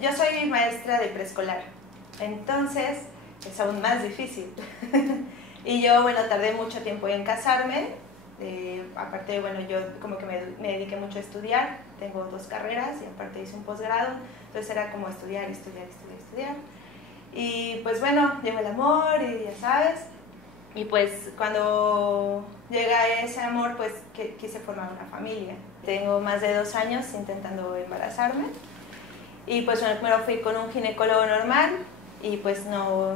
Yo soy maestra de preescolar, entonces es aún más difícil. Y yo, bueno, tardé mucho tiempo en casarme. Aparte, bueno, yo como que me dediqué mucho a estudiar, tengo 2 carreras y aparte hice un posgrado, entonces era como estudiar. Y pues bueno, llegó el amor y ya sabes, y pues cuando llega ese amor, pues quise formar una familia. Tengo más de 2 años intentando embarazarme y pues bueno, primero fui con un ginecólogo normal y pues no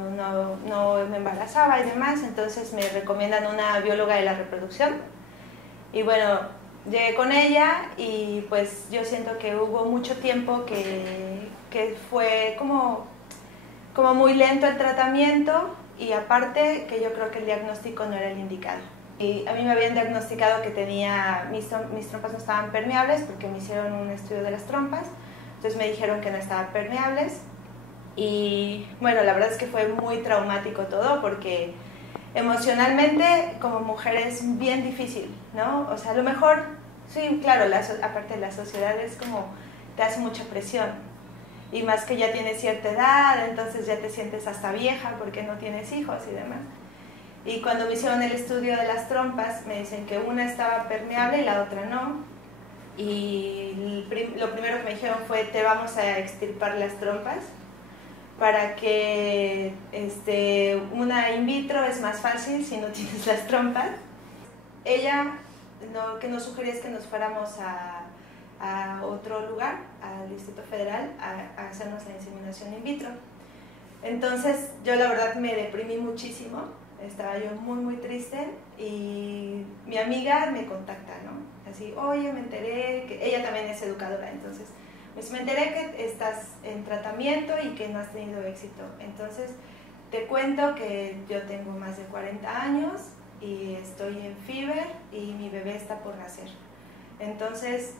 me embarazaba y demás, entonces me recomiendan una bióloga de la reproducción y bueno, llegué con ella y pues yo siento que hubo mucho tiempo que fue como muy lento el tratamiento y aparte que yo creo que el diagnóstico no era el indicado. Y a mí me habían diagnosticado que tenía, mis trompas no estaban permeables porque me hicieron un estudio de las trompas, entonces me dijeron que no estaban permeables y bueno, la verdad es que fue muy traumático todo porque emocionalmente como mujer es bien difícil, ¿no? O sea, a lo mejor, sí, claro, aparte de la sociedad es como te hace mucha presión y más que ya tienes cierta edad, entonces ya te sientes hasta vieja porque no tienes hijos y demás. Y cuando me hicieron el estudio de las trompas, me dicen que una estaba permeable y la otra no. Y lo primero que me dijeron fue, te vamos a extirpar las trompas para que una in vitro es más fácil si no tienes las trompas. Ella lo que nos sugería es que nos fuéramos a otro lugar, al Distrito Federal, a hacernos la inseminación in vitro. Entonces yo la verdad me deprimí muchísimo, estaba yo muy triste y mi amiga me contacta, ¿no? Así, oye, me enteré que ella también es educadora, entonces pues me enteré que estás en tratamiento y que no has tenido éxito. Entonces te cuento que yo tengo más de 40 años y estoy en FIBER y mi bebé está por nacer. Entonces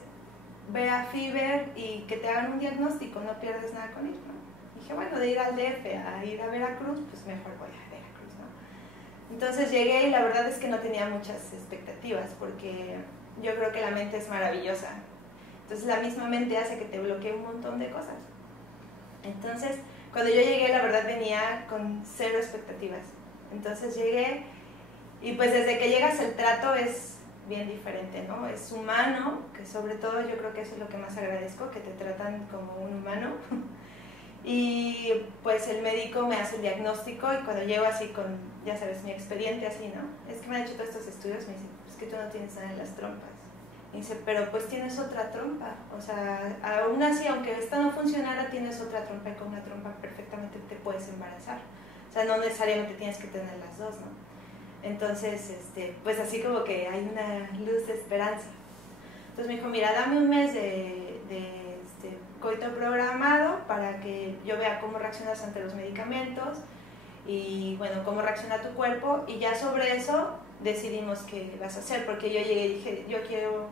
ve a FIBER y que te hagan un diagnóstico, no pierdes nada con ir, ¿no? Dije, bueno, de ir al DF a ir a Veracruz, pues mejor voy a Veracruz, ¿no? Entonces llegué y la verdad es que no tenía muchas expectativas porque yo creo que la mente es maravillosa. Entonces la misma mente hace que te bloquee un montón de cosas. Entonces, cuando yo llegué, la verdad venía con 0 expectativas. Entonces llegué y pues desde que llegas el trato es bien diferente, ¿no? Es humano, que sobre todo yo creo que eso es lo que más agradezco, que te tratan como un humano. Y pues el médico me hace el diagnóstico y cuando llego así con, ya sabes, mi expediente así, ¿no? Es que me han hecho todos estos estudios, me dice, pues que tú no tienes nada en las trompas. Y dice, pero pues tienes otra trompa, o sea, aún así, aunque esta no funcionara, tienes otra trompa y con una trompa perfectamente te puedes embarazar. O sea, no necesariamente tienes que tener las dos, ¿no? Entonces, pues así como que hay una luz de esperanza. Entonces me dijo, mira, dame un mes de coito programado para que yo vea cómo reaccionas ante los medicamentos y bueno, cómo reacciona tu cuerpo y ya sobre eso decidimos qué vas a hacer, porque yo llegué y dije, yo quiero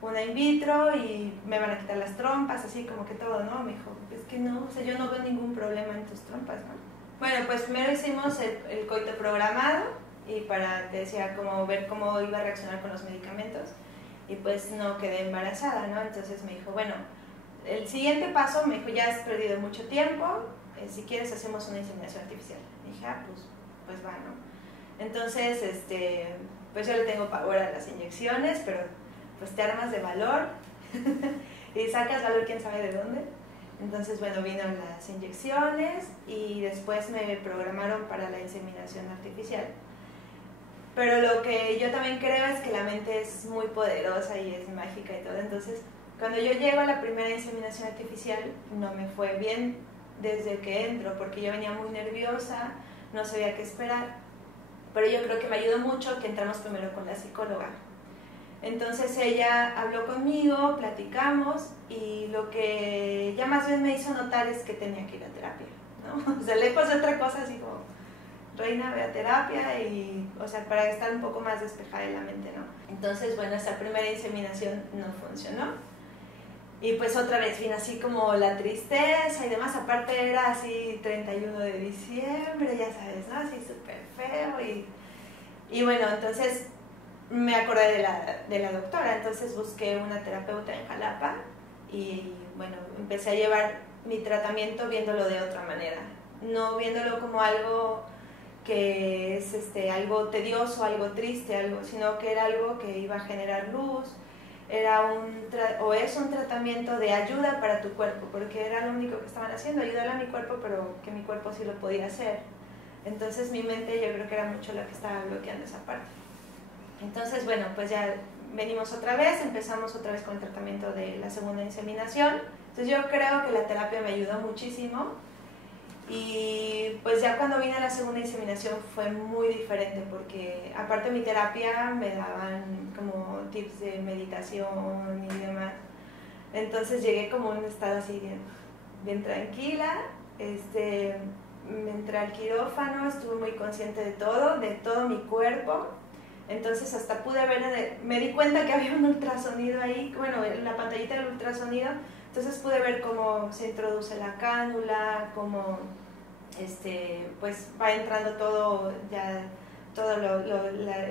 una in vitro y me van a quitar las trompas, así como que todo, ¿no? Me dijo, es que no, o sea, yo no veo ningún problema en tus trompas, ¿no? Bueno, pues primero hicimos el coito programado y para, te decía, como ver cómo iba a reaccionar con los medicamentos y pues no quedé embarazada, ¿no? Entonces me dijo, bueno, el siguiente paso, me dijo, ya has perdido mucho tiempo, si quieres hacemos una inseminación artificial. Y dije, pues va, ¿no? Entonces, pues yo le tengo pavor a las inyecciones, pero pues te armas de valor y sacas valor quién sabe de dónde. Entonces, bueno, vino las inyecciones y después me programaron para la inseminación artificial. Pero lo que yo también creo es que la mente es muy poderosa y es mágica y todo, entonces cuando yo llego a la primera inseminación artificial no me fue bien desde que entro porque yo venía muy nerviosa, no sabía qué esperar, pero yo creo que me ayudó mucho que entramos primero con la psicóloga. Entonces ella habló conmigo, platicamos y lo que ya más bien me hizo notar es que tenía que ir a terapia, ¿no? O sea, lejos de otra cosa así como, reina, ve a terapia y, o sea, para estar un poco más despejada de la mente, ¿no? Entonces, bueno, esa primera inseminación no funcionó. Y pues otra vez vino así como la tristeza y demás, aparte era así 31 de diciembre, ya sabes, ¿no? Así súper feo y bueno, entonces me acordé de la doctora, entonces busqué una terapeuta en Jalapa y bueno, empecé a llevar mi tratamiento viéndolo de otra manera, no viéndolo como algo que es algo tedioso, algo triste, sino que era algo que iba a generar luz, es un tratamiento de ayuda para tu cuerpo, porque era lo único que estaban haciendo, ayudar a mi cuerpo, pero que mi cuerpo sí lo podía hacer. Entonces mi mente yo creo que era mucho lo que estaba bloqueando esa parte. Entonces bueno, pues ya venimos otra vez, empezamos otra vez con el tratamiento de la segunda inseminación. Entonces yo creo que la terapia me ayudó muchísimo. Y pues ya cuando vine a la segunda inseminación fue muy diferente, porque aparte de mi terapia me daban como tips de meditación y demás. Entonces llegué como en un estado así bien tranquila. Me entré al quirófano, estuve muy consciente de todo mi cuerpo. Entonces hasta pude ver, me di cuenta que había un ultrasonido ahí, bueno, en la pantallita del ultrasonido. Entonces pude ver cómo se introduce la cánula, cómo pues va entrando todo el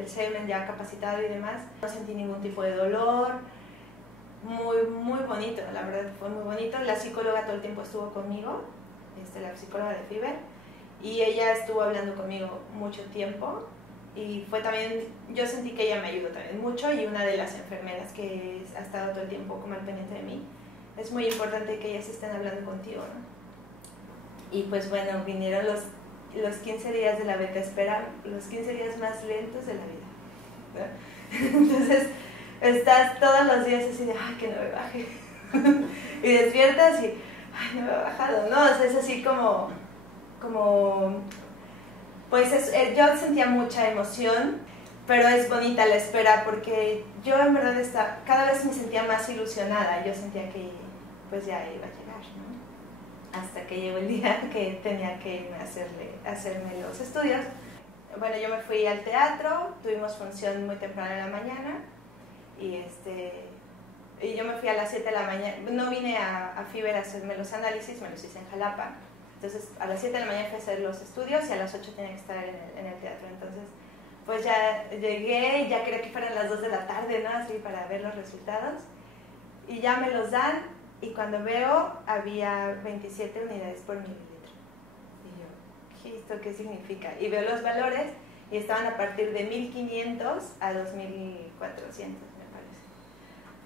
semen ya capacitado y demás. No sentí ningún tipo de dolor, muy bonito, la verdad fue muy bonito. La psicóloga todo el tiempo estuvo conmigo, la psicóloga de FIBER, y ella estuvo hablando conmigo mucho tiempo. Y fue también, yo sentí que ella me ayudó también mucho, y una de las enfermeras que ha estado todo el tiempo como al pendiente de mí. Es muy importante que ellas estén hablando contigo, ¿no? Y pues bueno, vinieron los 15 días de la beta espera, los 15 días más lentos de la vida, ¿no? Entonces estás todos los días así de, ay, que no me baje. Y despiertas y, ay, no me ha bajado, ¿no? O sea, es así como pues yo sentía mucha emoción, pero es bonita la espera, porque yo en verdad cada vez me sentía más ilusionada. Yo sentía que pues ya iba a llegar, ¿no? Hasta que llegó el día que tenía que irme a hacerme los estudios. Bueno, yo me fui al teatro, tuvimos función muy temprano en la mañana, y yo me fui a las 7 de la mañana. No vine a FIBER a hacerme los análisis, me los hice en Jalapa. Entonces a las 7 de la mañana fui a hacer los estudios y a las 8 tenía que estar en el teatro. Entonces pues ya llegué y ya quería que fueran las 2 de la tarde, ¿no? Así para ver los resultados. Y ya me los dan, y cuando veo había 27 unidades por mililitro. Y yo, ¿esto qué significa? Y veo los valores y estaban a partir de 1500 a 2400, me parece.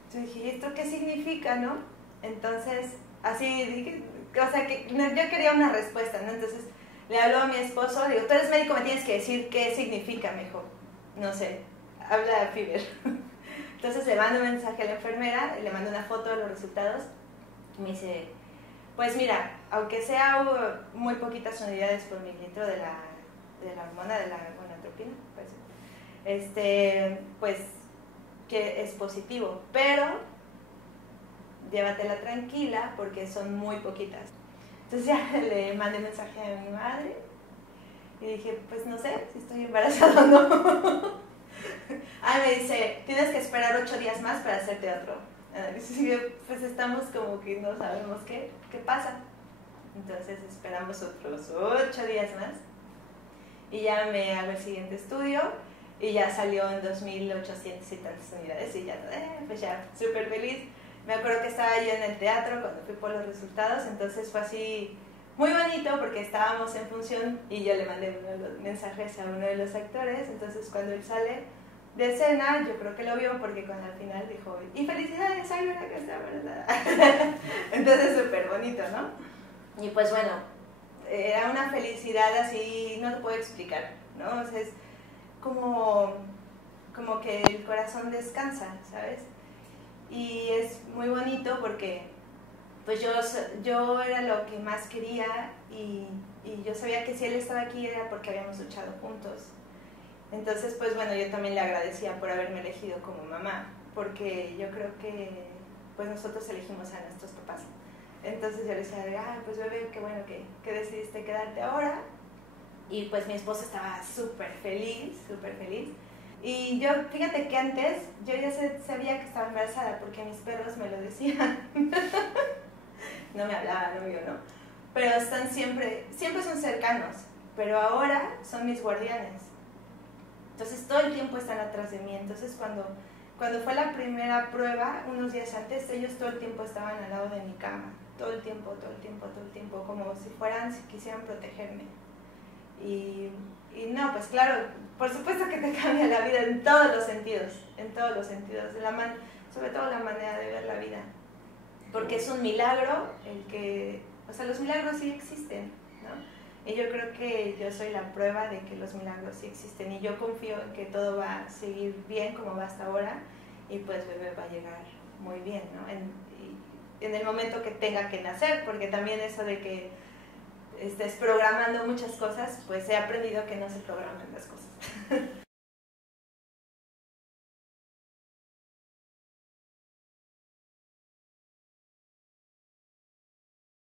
Entonces dije, ¿esto qué significa, no? Entonces así dije, o sea, que yo quería una respuesta, ¿no? Entonces le hablo a mi esposo, le digo, tú eres médico, me tienes que decir qué significa. Me dijo, no sé, habla de FIBER. Entonces le mando un mensaje a la enfermera, le mando una foto de los resultados, y me dice, pues mira, aunque sea muy poquitas unidades por mililitro de la hormona de la gonadotropina, pues que es positivo, pero llévatela tranquila porque son muy poquitas. Entonces ya le mandé mensaje a mi madre y dije, pues no sé si estoy embarazada o no. Me dice, tienes que esperar 8 días más para hacerte otro análisis. Y yo, pues estamos como que no sabemos qué pasa. Entonces esperamos otros 8 días más y ya me hago el siguiente estudio, y ya salió en 2800 y tantas unidades, y ya, pues ya, súper feliz. Me acuerdo que estaba yo en el teatro cuando fui por los resultados, entonces fue así muy bonito porque estábamos en función y yo le mandé uno de los mensajes a uno de los actores. Entonces cuando él sale de escena, yo creo que lo vio, porque cuando al final dijo, y felicidades, hay una que está embarazada. Entonces súper bonito, ¿no? Y pues bueno, era una felicidad así, no te puedo explicar, ¿no? O sea, es como que el corazón descansa, ¿sabes? Y es muy bonito porque pues yo era lo que más quería, y yo sabía que si él estaba aquí era porque habíamos luchado juntos. Entonces pues bueno, yo también le agradecía por haberme elegido como mamá, porque yo creo que pues nosotros elegimos a nuestros papás. Entonces yo le decía, pues bebé, qué bueno que decidiste quedarte ahora. Y pues mi esposo estaba súper feliz, súper feliz. Y yo, fíjate que antes, yo ya sabía que estaba embarazada porque mis perros me lo decían. No me hablaban, obvio, ¿no? Pero están siempre son cercanos, pero ahora son mis guardianes. Entonces todo el tiempo están atrás de mí. Entonces cuando fue la primera prueba, unos días antes, ellos todo el tiempo estaban al lado de mi cama. todo el tiempo, todo el tiempo, todo el tiempo, como si quisieran protegerme. Y no, pues claro, por supuesto que te cambia la vida en todos los sentidos, sobre todo la manera de ver la vida, porque es un milagro o sea, los milagros sí existen, ¿no? Y yo creo que yo soy la prueba de que los milagros sí existen, y yo confío en que todo va a seguir bien como va hasta ahora, y pues bebé va a llegar muy bien, ¿no? En el momento que tenga que nacer, porque también eso de que estés programando muchas cosas, pues he aprendido que no se programan las cosas.